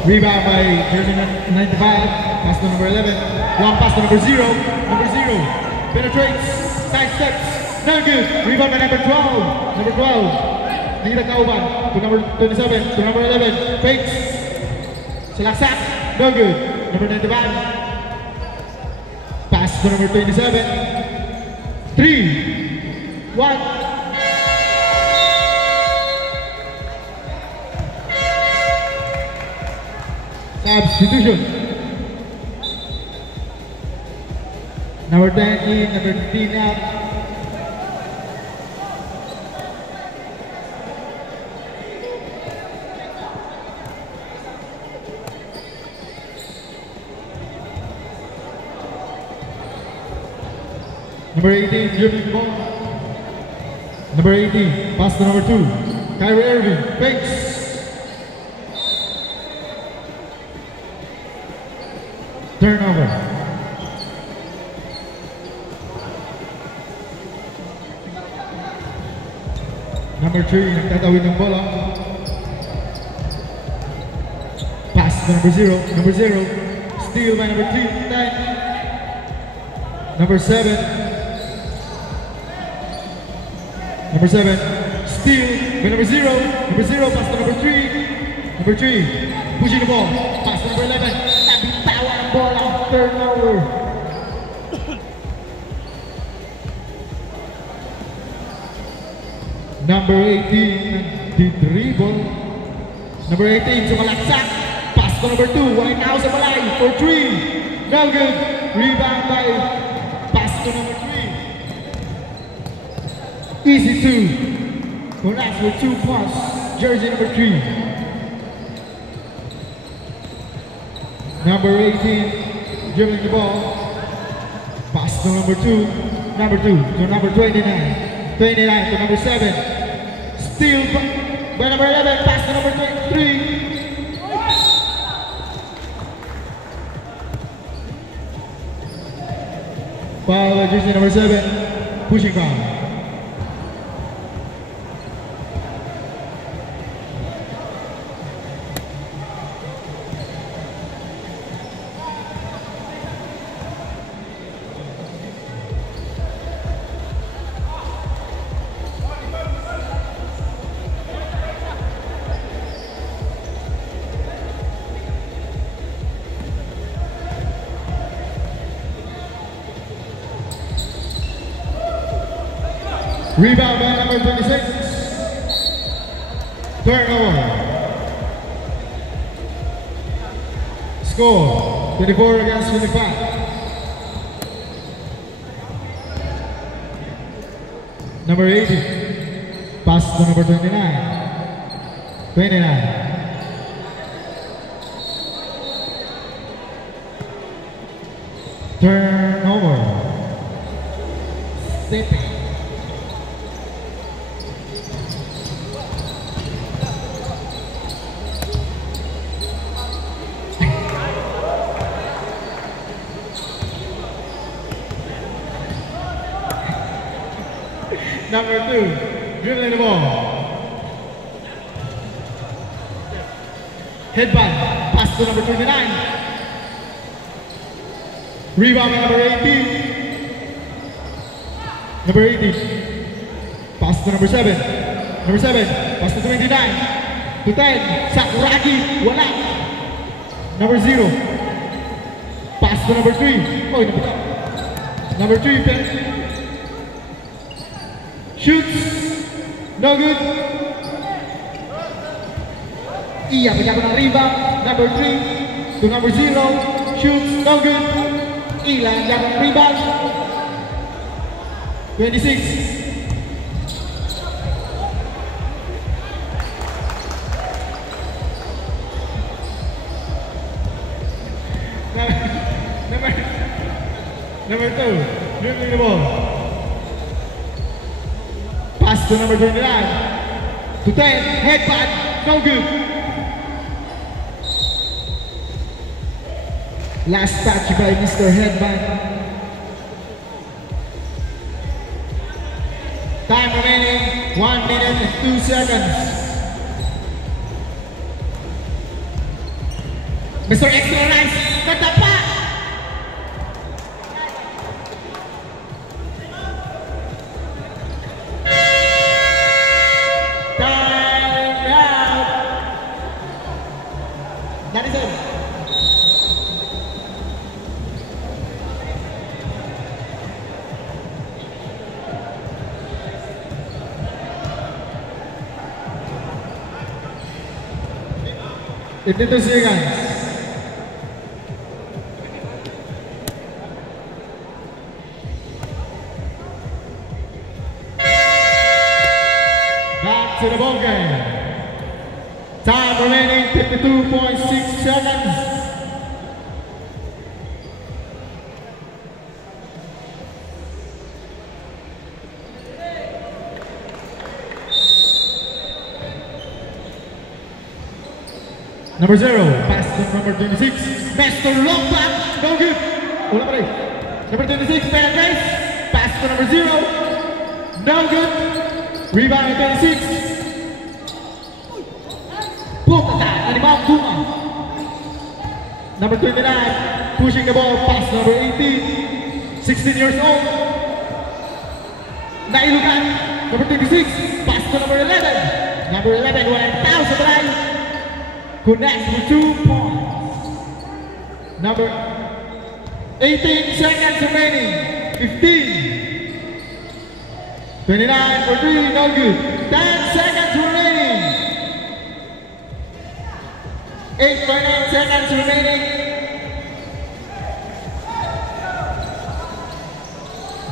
Rebound by jersey 95, pass to number 11. Long pass to number 0. Number 0 penetrates, side steps, not good. Rebound by number 12. Number 12. Nira Kauban to number 27, to number 11. Fakes. Salaksak, no good. Number 95. Pass to number 27. 3, 1. Substitution. Number 10 in, number 15 out. Number 18, dribbling the ball. Number 18, pass to number 2. Kyrie Irving, fakes. Turnover. Number 3, nagtatawid ng bola. Pass to number 0. Number 0, steal by number 3, 10. Number 7. Number 7, steal by number 0. Number 0, pass to number 3. Number 3, pushing the ball. Pass to number 11. Bola, turnover. Number 18, the dribble. Number 18, sumalaksak. Pass to number 2, right now sa balay for 3. No good. Rebound by pass to number 3. Easy 2. Connects with 2 points. Jersey number 3. Number 18, dribbling the ball. Pass to number 2. Number 2 to number 29. 29 to number 7. Steal by number 11. Pass to number 3. Foul by jersey number 7. Pushing foul. Rebound by number 26. Turnover. Score 24 against 25. Number 80. Pass to number 29. 29. Turnover. Stepping. Number 2, dribbling the ball. Headbutt, pass to number 29. Rebound by number 18. Number 18, pass to number 7. Number 7, pass to 29. To 10, Sakuragi, wala. Number 0, pass to number 3. Oh, number 3, pen. Shoots, no good. Iya penyabot ng rebound. Number 3 to number 0. Shoots, no good. Ilan yang rebound. 26. Number 2, dribbling the ball. Pass to number 29. To 10, headbutt, no good. Last touch by Mr. Headbutt. Time remaining 1 minute and 2 seconds. Mr. Extra Rice, katapa! Time out! That is it. Ito seconds. Back to the ball game. Time remaining 52.6 seconds. Number 0, pass to number 26. Master long back, no good. Ulang pa rin. Number 26, penetrates. Pass to number 0. No good. Rebound 26. Puta ta, animal Kuma. Number 29, pushing the ball, pass number 18. 16 years old. Nailukan. Number 26, pass to number 11. Number 11, 1,000 try. Connects with 2 points. Number 18 seconds remaining. 15. 29 for 3, no good. 10 seconds remaining. 8.9 seconds remaining.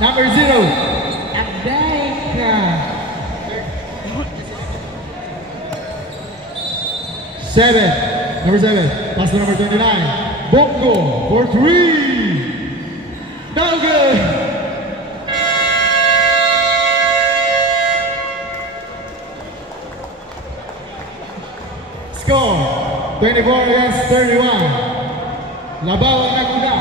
Number 0, Abdaika. 7, number 7, pass to number 29. Bongo for 3. No good. Score 24 against 31. Labawan na kuda.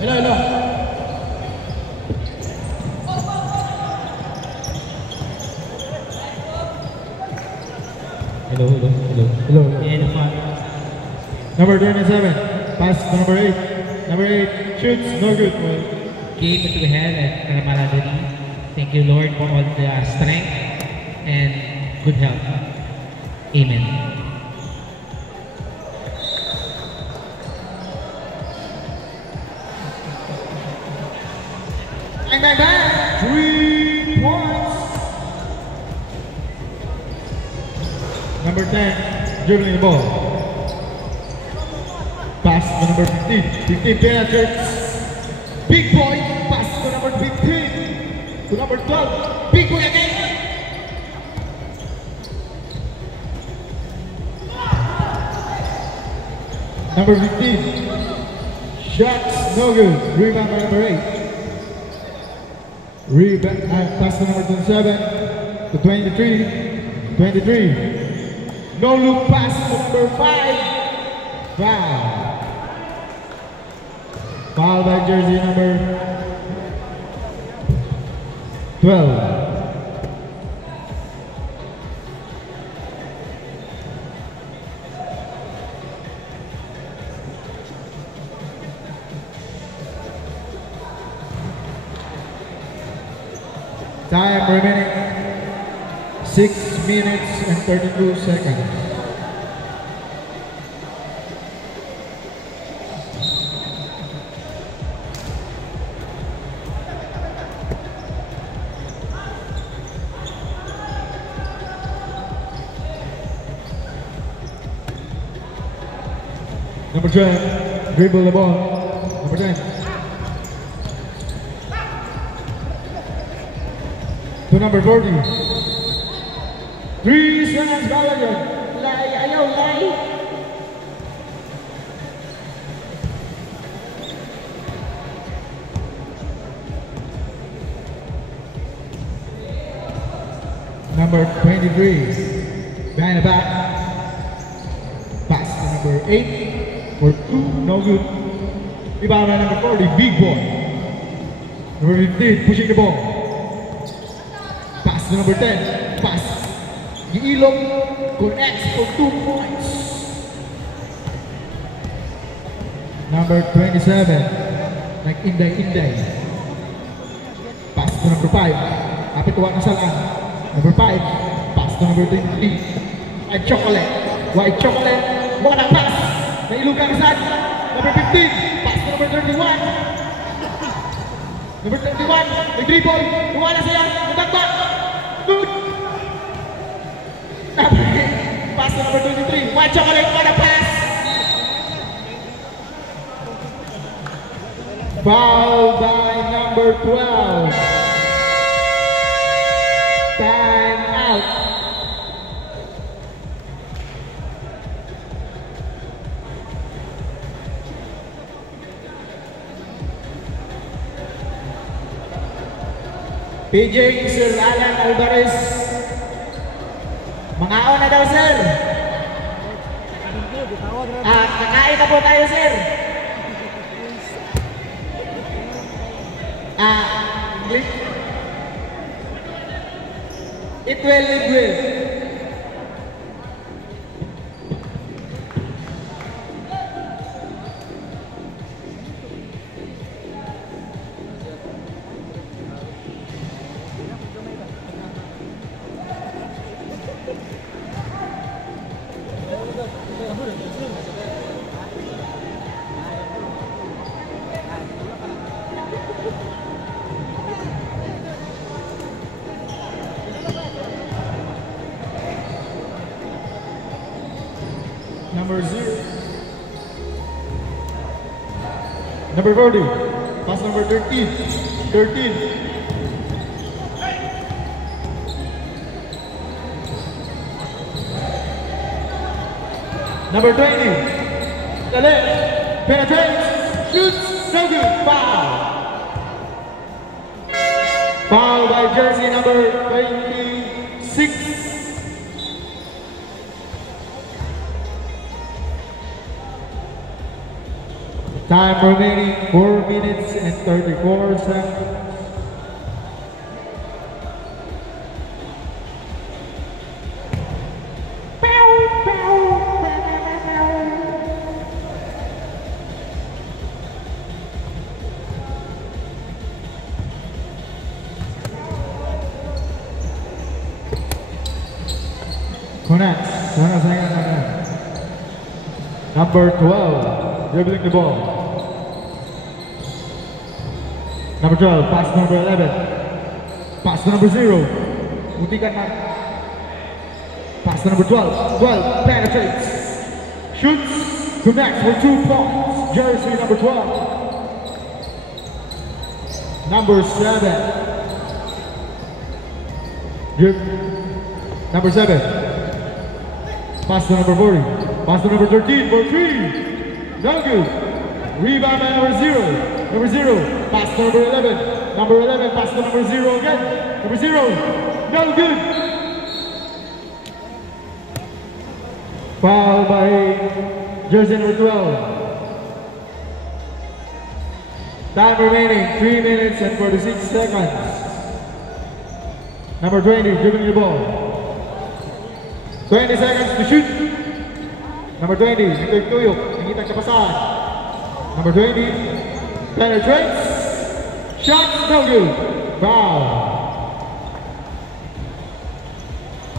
Hello, hello. Hello, hello, hello. Hello, hello. Number 27, pass to number 8. Number 8 shoots, no good. Game into the head and Karamalagari. Thank you, Lord, for all the strength and good health. Amen. Bang, bang, bang! 3 points. Number 10, dribbling the ball. Pass to number 15. 15 penetrates. Big boy. Pass to number 15. To number 12. Big boy again. Number 15. Shots no good. Rebound by number 8. Rebound, pass to number 27 to 23. 23. No look pass to number 5. Foul. Foul by jersey number 12. Time remaining 6 minutes and 32 seconds. Number 12, dribble the ball. Number 10. To number 40. 3 seconds Balagan. Lay, ayaw, lay. Number 23. Behind the back. Pass to number 8. For 2, no good. Rebound by number 40, big boy. Number 15, pushing the ball. Pass to number 10. Pass. Giilog connects for 2 points. Number 27, nag-inday-inday. Pass to number 5. Kapit tuwa na salaan. Number 5. Pass to number 23. White chocolate. White chocolate. What a pass. Nailog ka saan. Number 15. Pass to number 31. Number 31. Nag-dribble. Tuwa na siya. Nagtagba. Good. Number 8. Pass to number 23. White chocolate. What a pass. Foul by number 12. Time out. PJ Sir Alan Alvarez. Mangaon na daw, sir. Kakain na po tayo, sir. It will, it will. Number 0. Number 40. Pass number 13. 13. Number 20. Dale. Penetrates. Shoots. No good. Foul. Foul by jersey number 26. Time remaining 4 minutes and 34 seconds. Connects. Number 12, dribbling the ball. Number 12, pass to number 11. Pass to number 0. Muntikan na. Pass to number 12. 12 penetrates. Shoots. Connects for 2 points. Jersey number 12. Number 7. Number 7. Pass to number 40. Pass to number 13 for 3. No good. Rebound by number 0. Number 0, pass to number 11. Number 11, pass to number 0 again. Number 0, no good. Foul by jersey number 12. Time remaining 3 minutes and 46 seconds. Number 20, dribbling the ball. 20 seconds to shoot. Number 20, nagtuyok, nangitang kapasahan. Number 20, penetrates. Shots, no good. Foul.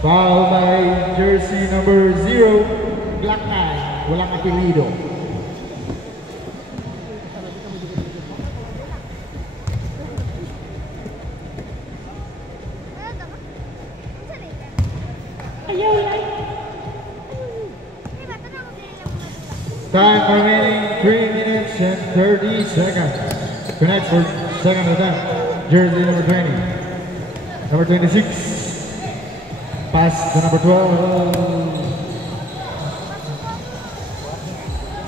Foul by jersey number 0, Black 9, walang apelido. Ayaw light. Time remaining 3 minutes and 30 seconds. Connects for second attempt. Jersey number 20. Number 26. Pass to number 12.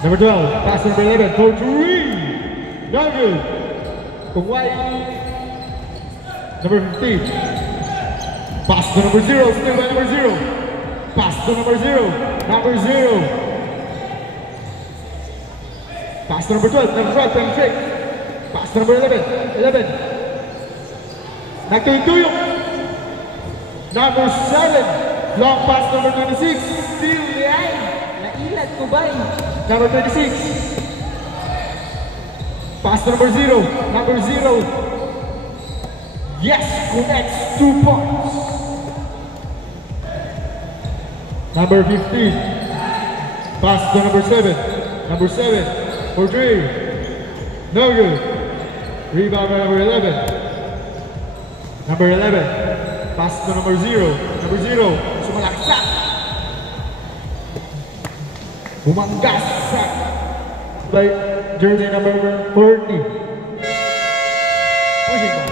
Number 12. Pass to number 11 for 3. Not good. Kung number 15. Pass to number 0. Still by number 0. Pass to number 0. Number 0. Pass to number 12, number 12, penetrate. Pass to number 11, 11. Nagtuyok. Number 7, long pass to number 26. Still behind. Nailat ko ba eh? Number 26. Pass to number 0, number 0. Yes, connects 2 points. Number 15. Pass to number 7, number 7. For 3. No good. Rebound by number 11. Number 11. Pass to number 0. Number 0. Sumalaksak. Bumanggasak. By jersey number 40. Pushing ball.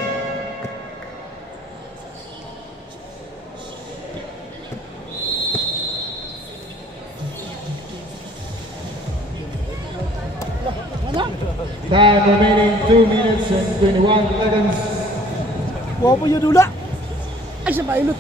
Time remaining 2 minutes and 21 seconds. Wow po yun dula. Ay, siya mailot.